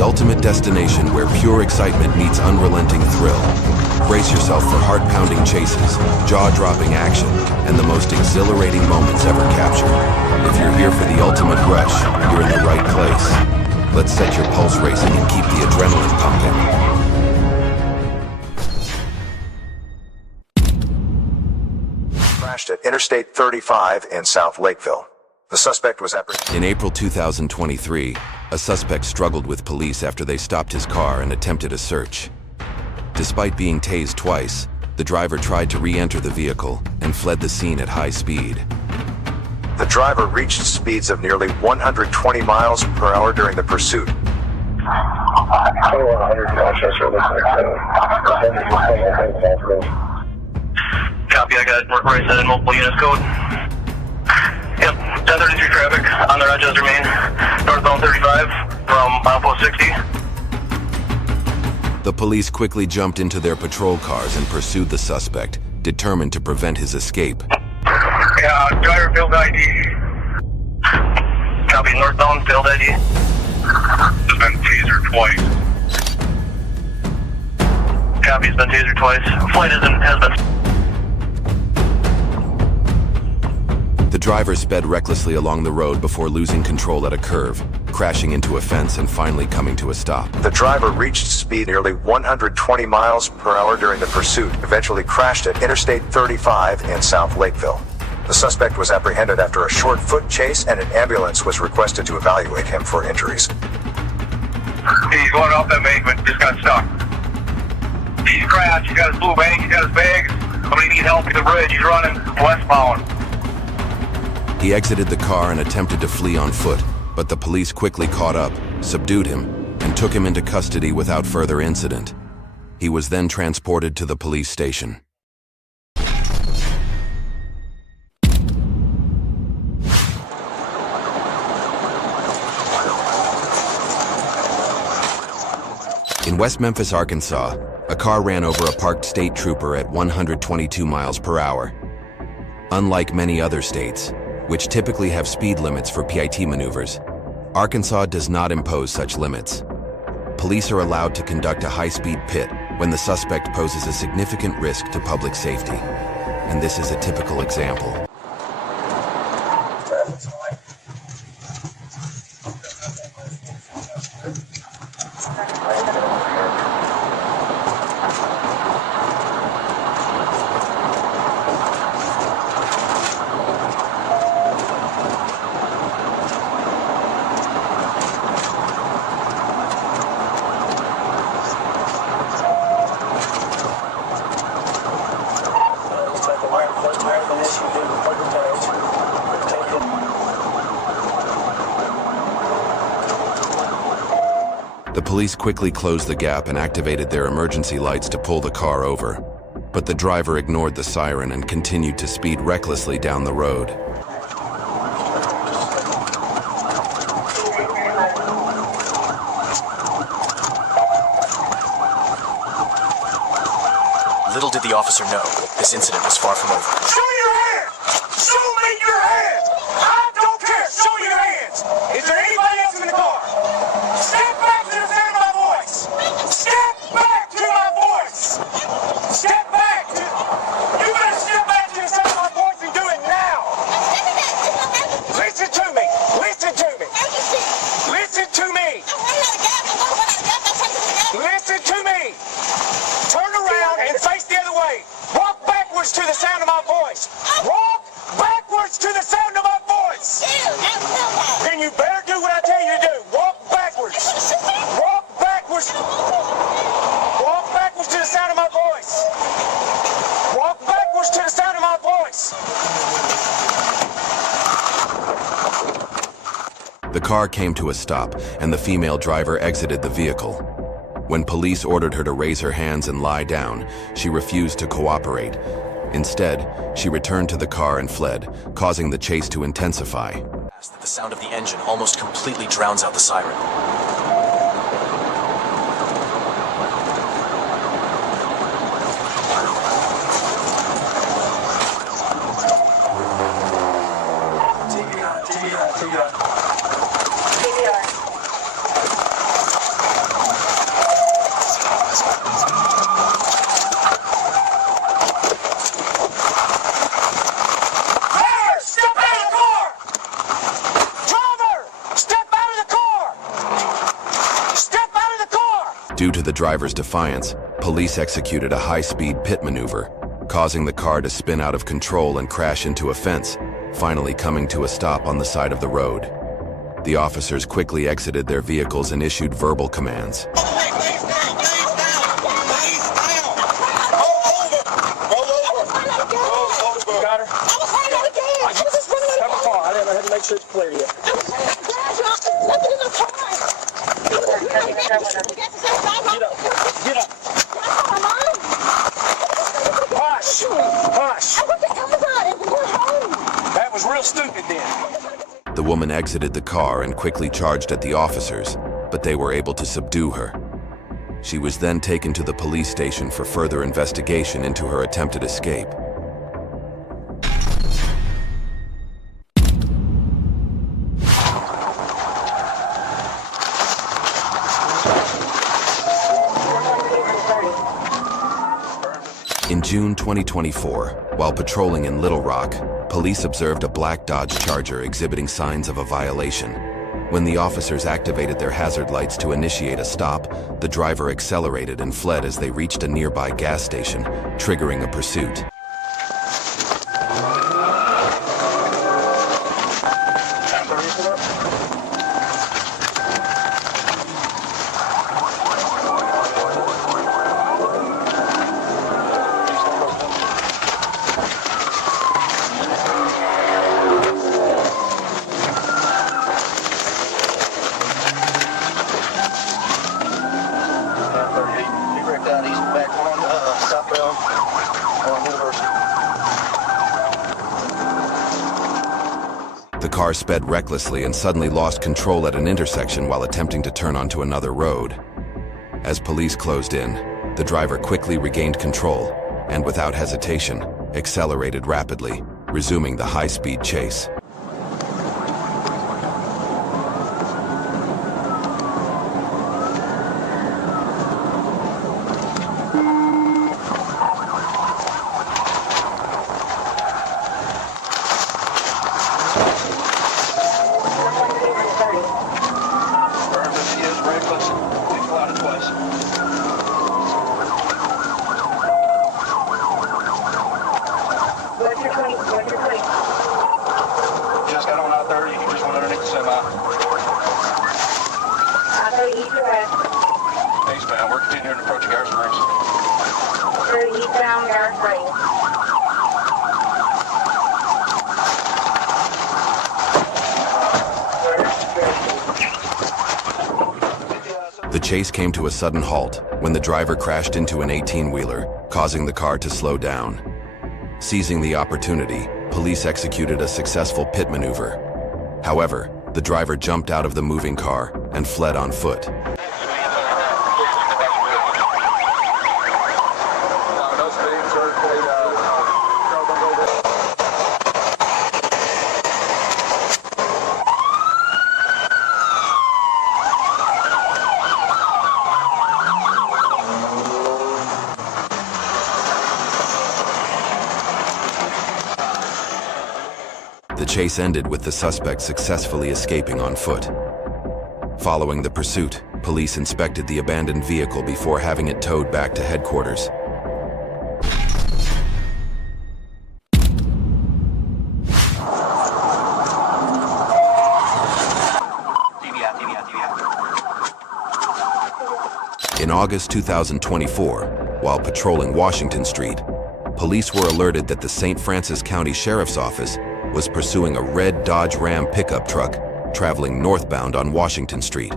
the ultimate destination where pure excitement meets unrelenting thrill. Brace yourself for heart-pounding chases, jaw-dropping action, and the most exhilarating moments ever captured. If you're here for the ultimate rush, you're in the right place. Let's set your pulse racing and keep the adrenaline pumping. Crashed at Interstate 35 in South Lakeville. The suspect was apprehended. In April 2023, a suspect struggled with police after they stopped his car and attempted a search. Despite being tased twice, the driver tried to re-enter the vehicle and fled the scene at high speed. The driver reached speeds of nearly 120 miles per hour during the pursuit. Copy, I got right side multiple units code. Yep, 1033 traffic on the Rochester Main, northbound 35 from milepost 60. The police quickly jumped into their patrol cars and pursued the suspect, determined to prevent his escape. Yeah, driver failed ID. Copy, northbound failed ID. Has been tasered twice. Copy, has been tasered twice. Flight has been. The driver sped recklessly along the road before losing control at a curve, crashing into a fence and finally coming to a stop. The driver reached speed nearly 120 miles per hour during the pursuit, eventually crashed at Interstate 35 in South Lakeville. The suspect was apprehended after a short foot chase and an ambulance was requested to evaluate him for injuries. He's going off that embankment, just got stuck. He's crashed, he's got his blue bag, he's got his bags. Somebody needs help at the bridge, he's running westbound. He exited the car and attempted to flee on foot, but the police quickly caught up, subdued him, and took him into custody without further incident. He was then transported to the police station. In West Memphis, Arkansas, a car ran over a parked state trooper at 122 miles per hour. Unlike many other states, which typically have speed limits for PIT maneuvers, Arkansas does not impose such limits. Police are allowed to conduct a high-speed pit when the suspect poses a significant risk to public safety, and this is a typical example. The police quickly closed the gap and activated their emergency lights to pull the car over. But the driver ignored the siren and continued to speed recklessly down the road. Little did the officer know, this incident was far from over. Show your hands! Show me your hands! I don't care! Show your hands! Is there anybody else in the car? Step back to the sound of my voice! Step back to my voice! Step back to... You better step back to the sound of my voice and do it now! Listen to me! Listen to me! Listen to me! Listen to me! Turn around and face the other way! Walk backwards to the sound of my voice! Walk backwards to the sound of my voice! Then you better do what I tell you to do! Walk backwards! Walk backwards! Walk backwards to the sound of my voice! Walk backwards to the sound of my voice! The car came to a stop, and the female driver exited the vehicle. When police ordered her to raise her hands and lie down, she refused to cooperate. Instead, she returned to the car and fled, causing the chase to intensify. The sound of the engine almost completely drowns out the siren. Due to the driver's defiance, police executed a high-speed pit maneuver, causing the car to spin out of control and crash into a fence, finally coming to a stop on the side of the road. The officers quickly exited their vehicles and issued verbal commands. Make sure it's clear yet. Get up. Hush. That was real stupid then. The woman exited the car and quickly charged at the officers, but they were able to subdue her. She was then taken to the police station for further investigation into her attempted escape. In June 2024, while patrolling in Little Rock, police observed a black Dodge Charger exhibiting signs of a violation. When the officers activated their hazard lights to initiate a stop, the driver accelerated and fled as they reached a nearby gas station, triggering a pursuit. The car sped recklessly and suddenly lost control at an intersection while attempting to turn onto another road. As police closed in, the driver quickly regained control and, without hesitation, accelerated rapidly, resuming the high-speed chase. Just got on I-30, you just went underneath the semi. I-30 east-west. Eastbound, we're continuing to approach Garrett Springs. 30 eastbound, Garrett Springs. The chase came to a sudden halt when the driver crashed into an 18-wheeler, causing the car to slow down. Seizing the opportunity, police executed a successful pit maneuver. However, the driver jumped out of the moving car and fled on foot. The chase ended with the suspect successfully escaping on foot. Following the pursuit, police inspected the abandoned vehicle before having it towed back to headquarters. In August 2024, while patrolling Washington Street, police were alerted that the St. Francis County Sheriff's Office was pursuing a red Dodge Ram pickup truck traveling northbound on Washington Street.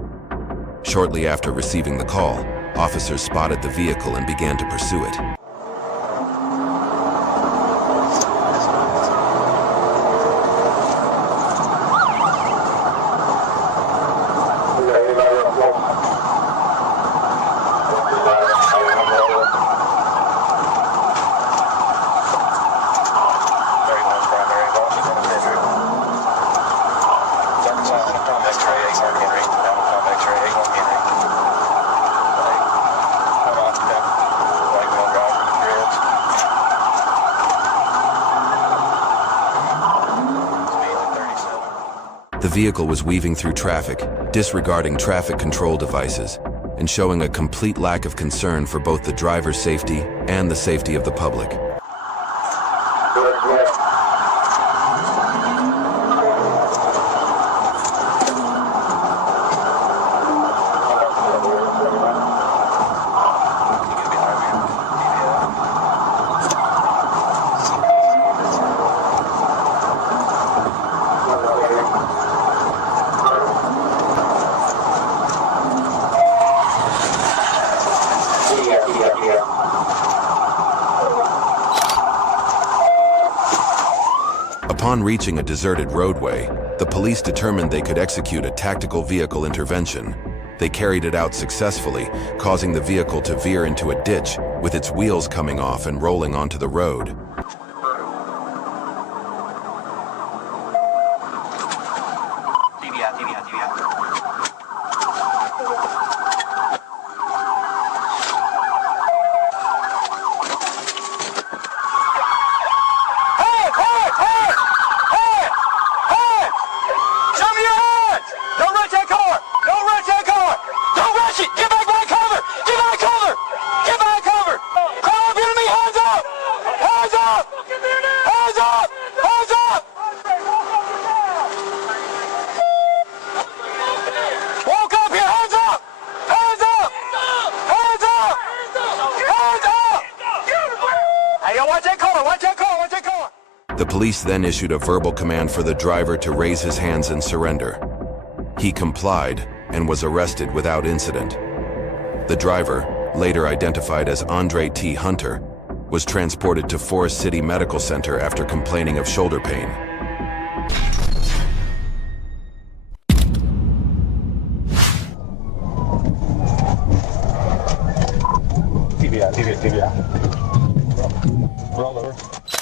Shortly after receiving the call, officers spotted the vehicle and began to pursue it. The vehicle was weaving through traffic, disregarding traffic control devices, and showing a complete lack of concern for both the driver's safety and the safety of the public. Upon reaching a deserted roadway, the police determined they could execute a tactical vehicle intervention. They carried it out successfully, causing the vehicle to veer into a ditch, with its wheels coming off and rolling onto the road. The police then issued a verbal command for the driver to raise his hands and surrender. He complied and was arrested without incident. The driver, later identified as Andre T. Hunter, was transported to Forest City Medical Center after complaining of shoulder pain.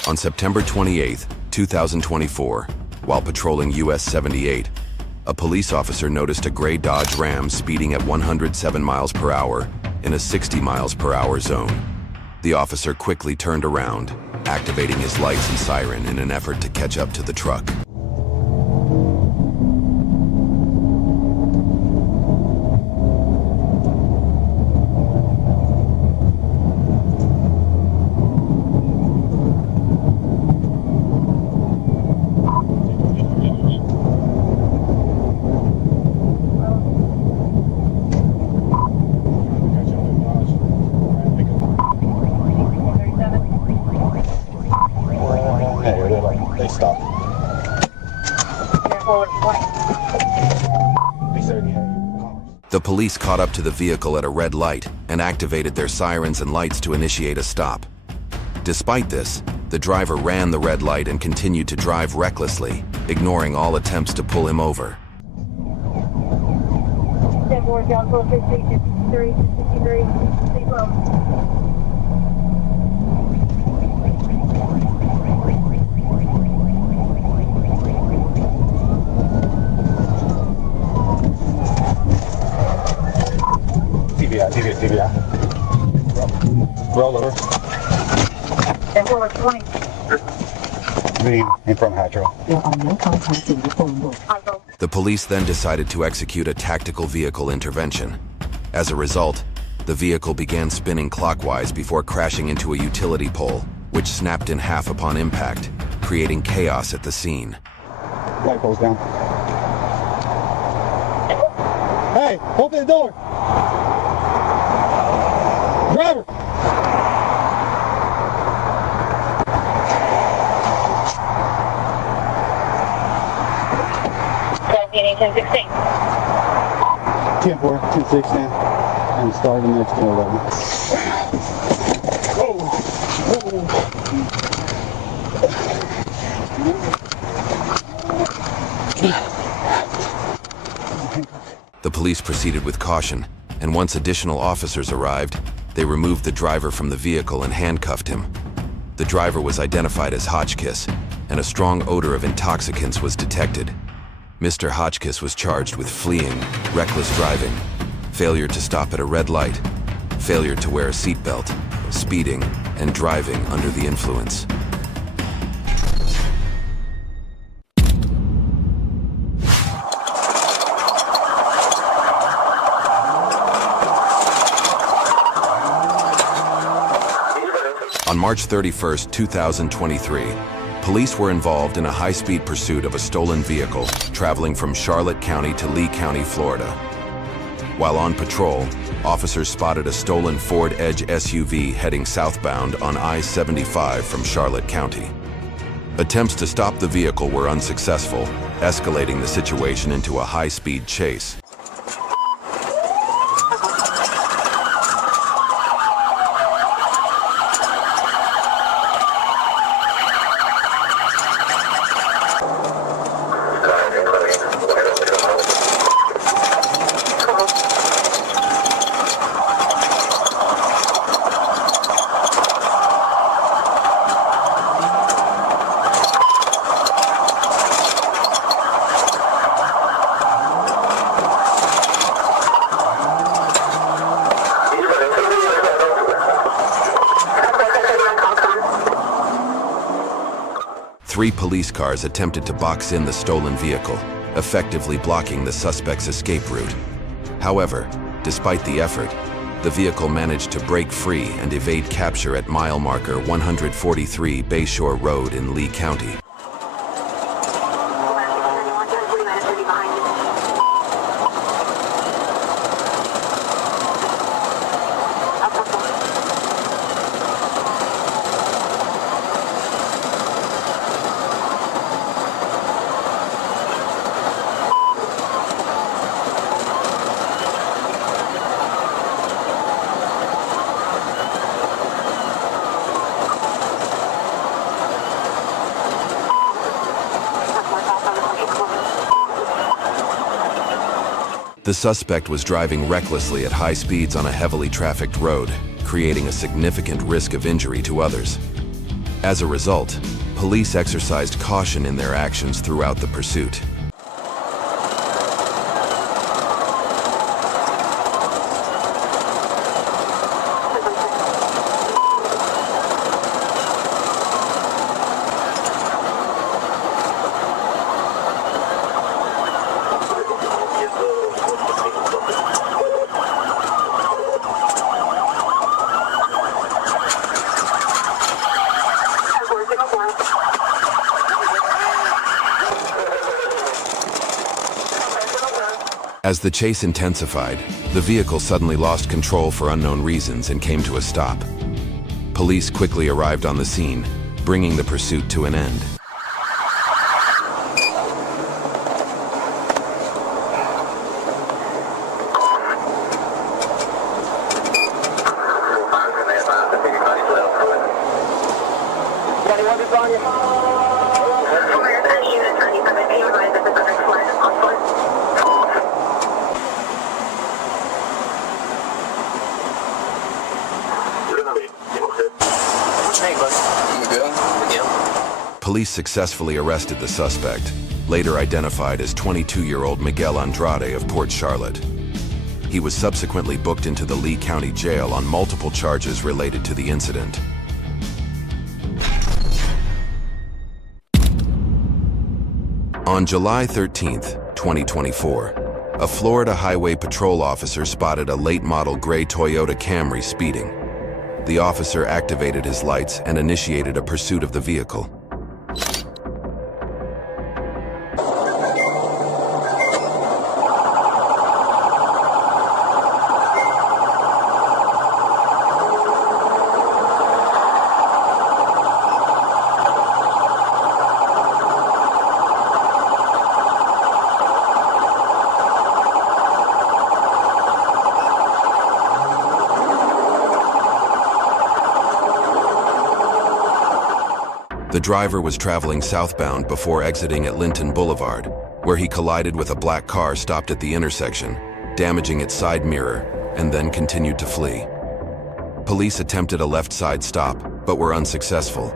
On September 28, 2024, while patrolling US 78, a police officer noticed a gray Dodge Ram speeding at 107 miles per hour in a 60 miles per hour zone. The officer quickly turned around, activating his lights and siren in an effort to catch up to the truck. They stopped. The police caught up to the vehicle at a red light and activated their sirens and lights to initiate a stop. Despite this, the driver ran the red light and continued to drive recklessly, ignoring all attempts to pull him over. TBI. Roll over. 20. Lean in front of Hatcho. The police then decided to execute a tactical vehicle intervention. As a result, the vehicle began spinning clockwise before crashing into a utility pole, which snapped in half upon impact, creating chaos at the scene. Light pole's down. Hey, open the door! Driver! Getting 1016. 10-4, 10-6 now. And start the next 10-11. The police proceeded with caution, and once additional officers arrived, they removed the driver from the vehicle and handcuffed him. The driver was identified as Hotchkiss, and a strong odor of intoxicants was detected. Mr. Hotchkiss was charged with fleeing, reckless driving, failure to stop at a red light, failure to wear a seatbelt, speeding, and driving under the influence. March 31, 2023, police were involved in a high-speed pursuit of a stolen vehicle traveling from Charlotte County to Lee County, Florida. While on patrol, officers spotted a stolen Ford Edge SUV heading southbound on I-75 from Charlotte County. Attempts to stop the vehicle were unsuccessful, escalating the situation into a high-speed chase. Three police cars attempted to box in the stolen vehicle, effectively blocking the suspect's escape route. However, despite the effort, the vehicle managed to break free and evade capture at mile marker 143 Bayshore Road in Lee County. The suspect was driving recklessly at high speeds on a heavily trafficked road, creating a significant risk of injury to others. As a result, police exercised caution in their actions throughout the pursuit. As the chase intensified, the vehicle suddenly lost control for unknown reasons and came to a stop. Police quickly arrived on the scene, bringing the pursuit to an end. Police successfully arrested the suspect, later identified as 22-year-old Miguel Andrade of Port Charlotte. He was subsequently booked into the Lee County Jail on multiple charges related to the incident. On July 13, 2024, a Florida Highway Patrol officer spotted a late-model gray Toyota Camry speeding. The officer activated his lights and initiated a pursuit of the vehicle. The driver was traveling southbound before exiting at Linton Boulevard, where he collided with a black car stopped at the intersection, damaging its side mirror, and then continued to flee. Police attempted a left side stop, but were unsuccessful.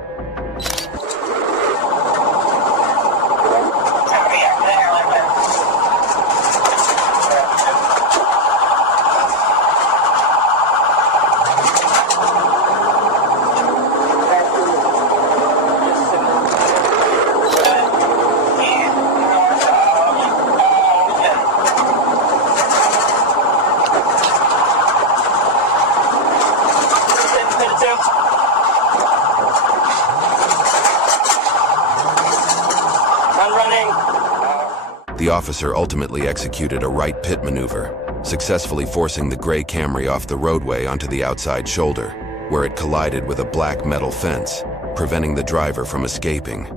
I'm running. The officer ultimately executed a right pit maneuver, successfully forcing the gray Camry off the roadway onto the outside shoulder, where it collided with a black metal fence, preventing the driver from escaping.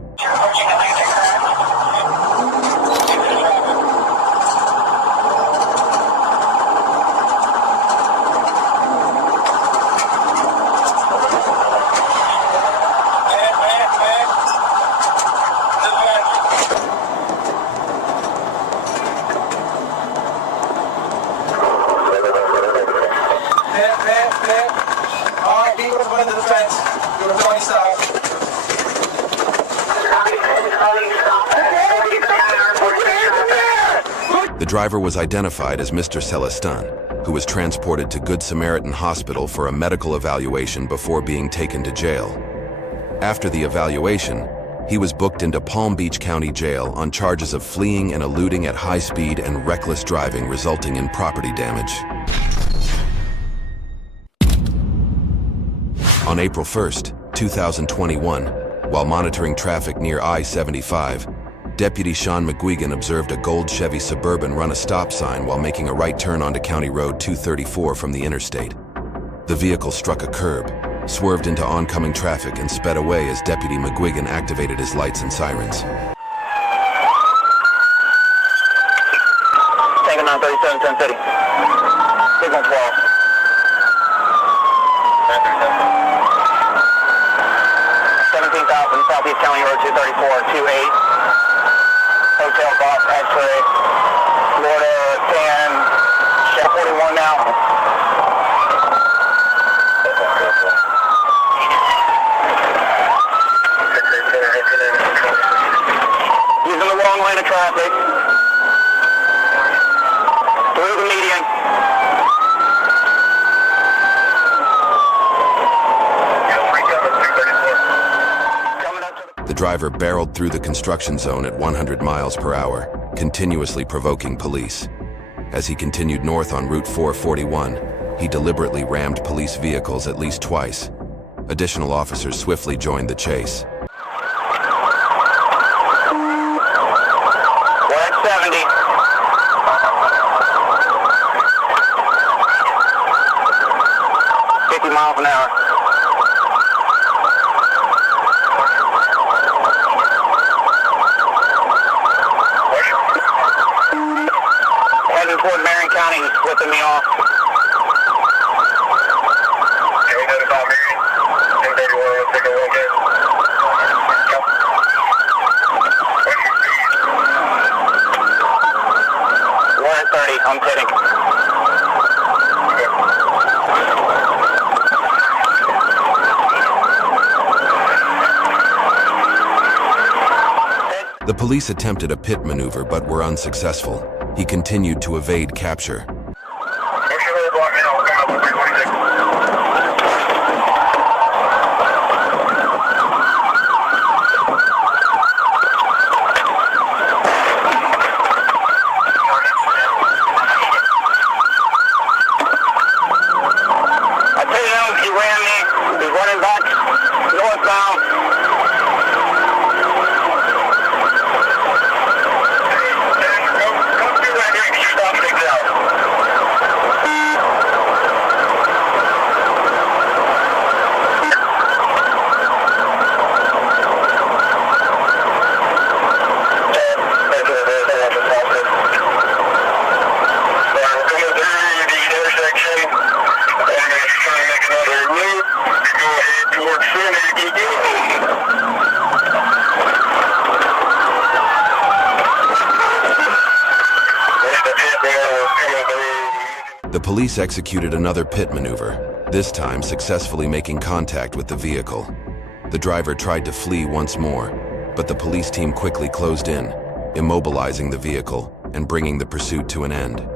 The driver was identified as Mr. Celestin, who was transported to Good Samaritan Hospital for a medical evaluation before being taken to jail. After the evaluation, he was booked into Palm Beach County Jail on charges of fleeing and eluding at high speed and reckless driving resulting in property damage. On April 1st, 2021, while monitoring traffic near I-75, Deputy Sean McGuigan observed a gold Chevy Suburban run a stop sign while making a right turn onto County Road 234 from the interstate. The vehicle struck a curb, swerved into oncoming traffic, and sped away as Deputy McGuigan activated his lights and sirens. Tango 937, 1050. Signal 12. 17,000, Southeast County Road 234, 28. Hotel Box, X-ray, Florida 10, Chef 41 now. He's in the wrong lane of traffic. Through the median. The driver barreled through the construction zone at 100 miles per hour, continuously provoking police. As he continued north on Route 441, he deliberately rammed police vehicles at least twice. Additional officers swiftly joined the chase. We're at 70. 50 miles an hour. Heading toward Marion County, he's flipping me off. Can we notify Marion? 1031, we'll take a look at. We're at 30, I'm pitting. The police attempted a pit maneuver but were unsuccessful. He continued to evade capture. I tell you now, he ran me. He's running back northbound. The police executed another pit maneuver, this time successfully making contact with the vehicle. The driver tried to flee once more, but the police team quickly closed in, immobilizing the vehicle and bringing the pursuit to an end.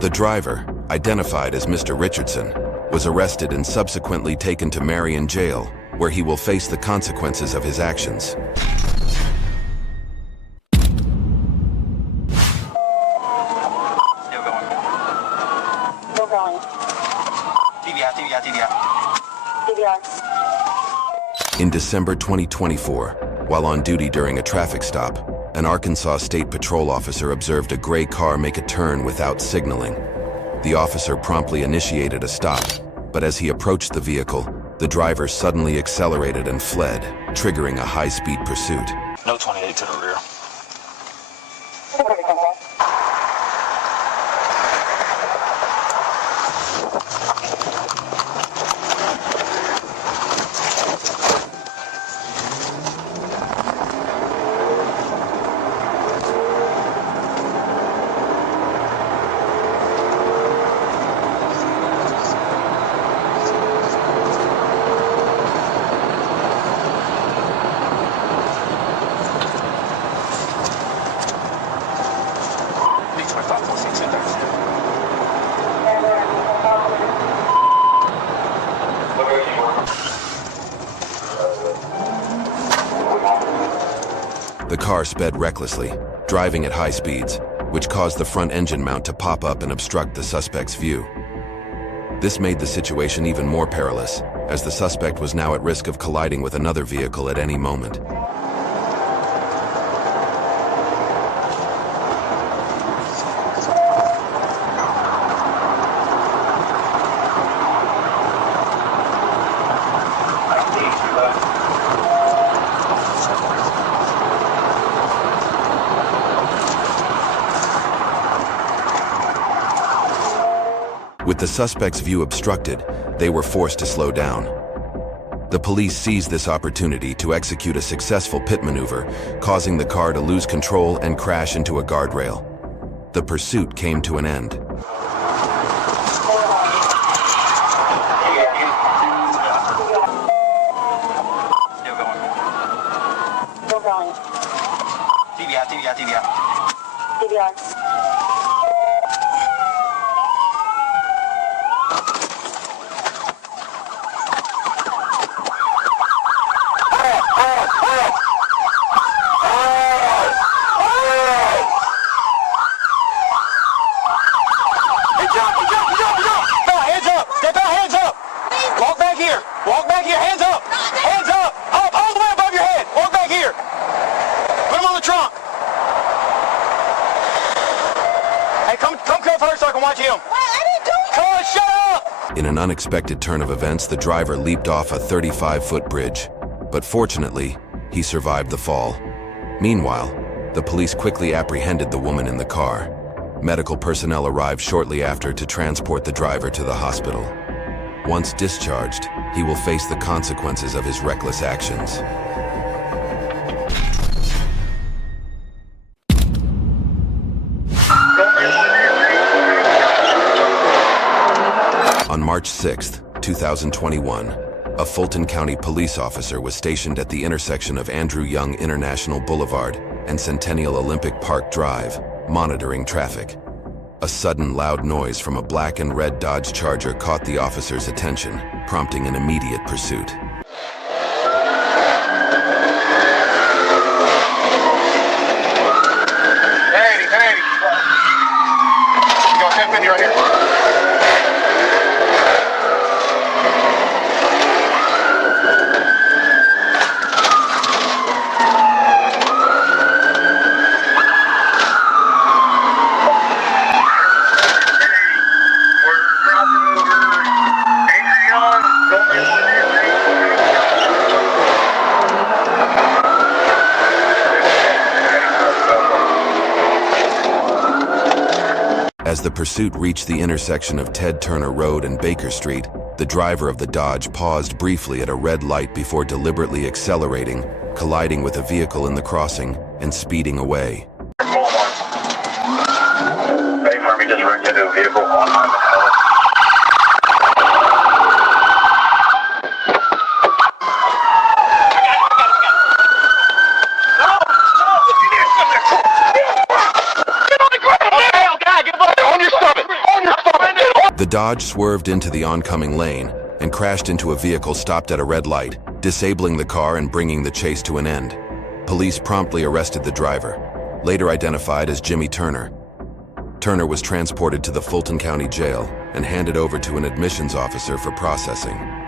The driver, identified as Mr. Richardson, was arrested and subsequently taken to Marion Jail, where he will face the consequences of his actions. Still going. DVR. In December 2024, while on duty during a traffic stop, an Arkansas State Patrol officer observed a gray car make a turn without signaling. The officer promptly initiated a stop, but as he approached the vehicle, the driver suddenly accelerated and fled, triggering a high-speed pursuit. No 28 to the rear. The car sped recklessly, driving at high speeds, which caused the front engine mount to pop up and obstruct the suspect's view. This made the situation even more perilous, as the suspect was now at risk of colliding with another vehicle at any moment. With the suspect's view obstructed, they were forced to slow down. The police seized this opportunity to execute a successful pit maneuver, causing the car to lose control and crash into a guardrail. The pursuit came to an end. Still going. DVR. Walk back here, hands up! Hands up! Up, all the way above your head! Walk back here! Put them on the trunk! Hey, come cuff her so I can watch him! I didn't do it! Come on, shut up! In an unexpected turn of events, the driver leaped off a 35-foot bridge, but fortunately, he survived the fall. Meanwhile, the police quickly apprehended the woman in the car. Medical personnel arrived shortly after to transport the driver to the hospital. Once discharged, he will face the consequences of his reckless actions. On March 6, 2021, a Fulton County police officer was stationed at the intersection of Andrew Young International Boulevard and Centennial Olympic Park Drive, monitoring traffic. A sudden loud noise from a black and red Dodge Charger caught the officer's attention, prompting an immediate pursuit. Hey! You got 1050 right here. As the pursuit reached the intersection of Ted Turner Road and Baker Street, the driver of the Dodge paused briefly at a red light before deliberately accelerating, colliding with a vehicle in the crossing, and speeding away. Bay Army just wrecked into a vehicle on my Dodge swerved into the oncoming lane and crashed into a vehicle stopped at a red light, disabling the car and bringing the chase to an end. Police promptly arrested the driver, later identified as Jimmy Turner. Turner was transported to the Fulton County Jail and handed over to an admissions officer for processing.